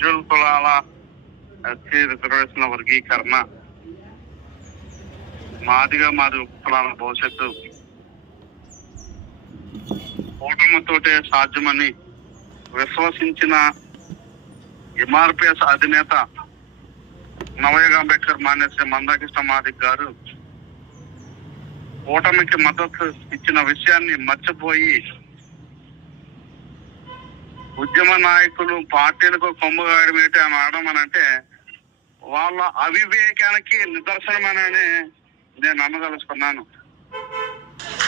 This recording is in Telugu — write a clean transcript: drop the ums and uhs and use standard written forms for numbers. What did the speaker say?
షెడ్యూల్ కులాల ఎస్సీ రిజర్వేషన్ల వర్గీకరణ, మాది కులాల భవిష్యత్తు కూటమితోటే సాధ్యమని విశ్వసించిన ఎంఆర్పిఎస్ అధినేత నవయుగ అంబేద్కర్ మాన్యశ్రీ మందాకృష్ణ మాదిక్ గారు కూటమికి మద్దతు ఇచ్చిన విషయాన్ని మర్చిపోయి ఉద్యమ నాయకులు పార్టీలకు కొమ్ముగాయడం ఏంటి అని ఆడమనంటే వాళ్ళ అవివేకానికి నిదర్శనమని నేను నమ్మదలుచుకున్నాను.